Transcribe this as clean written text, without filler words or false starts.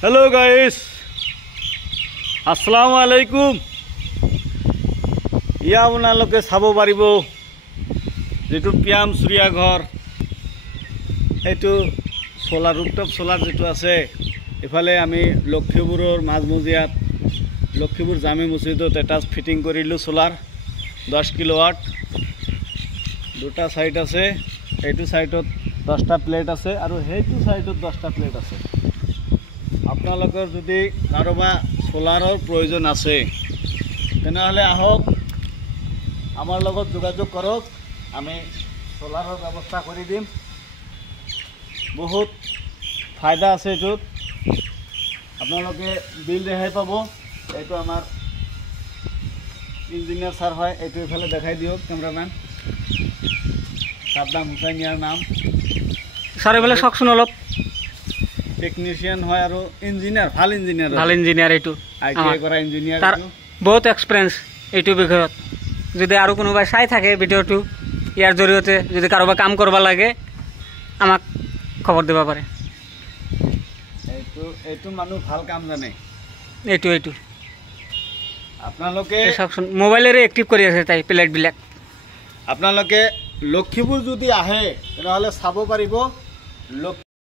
Hello guys, अस्सलामु आलैकुम। या आपनालोके चाब पारिब जेटु पियाम सूर्या घर एटु सोलार रूफटप सोलार जेटु आछे इफाले आमी लक्षीपुरर माझमजियात लक्षीपुर जामी मस्जिदत एटा फिटिंग करिलु सोलार 10 किलोवाट दुटा साइड आछे। एटु साइडत 10टा प्लेट आछे आरो हेटु साइडत 10टा प्लेट आछे। आपनालोकर जदि कारोबा सोलारर प्रयोजन आछे तेनहले आहक आमार लगत जोगाजोग करक, आमी सोलारर व्यवस्था करि दिम। बहुत फायदा आछे एटुत, आपनालोके बिल रेहाई पाब। एटु आमार इंजिनियर सार है, एटु इफाले देखाई दियक कैमरामैन साद्दाम हुसैनियार नाम सार एफाले सकसुन अलप टेक्निशियन है और इंजिनियर ভাল इंजिनियर एटु आईटीआई करा इंजिनियर तार बहुत एक्सपिरियेंस एटु বিষয়ত। যদি আৰু কোনোবাই চাই থাকে ভিডিওটো ইয়াৰ জৰিয়তে যদি কাৰোবাৰ কাম কৰিব লাগে আমাক খবৰ দিব পাৰে। एटु मानु ভাল কাম জানে। एटु आपनालोके सकसुन मोबाइलेरे एक्टिव কৰি আছে তাই প্লেট বিলাক। आपनालोके लक्षीपुर যদি আহে তেনহলে চাব পাৰিব।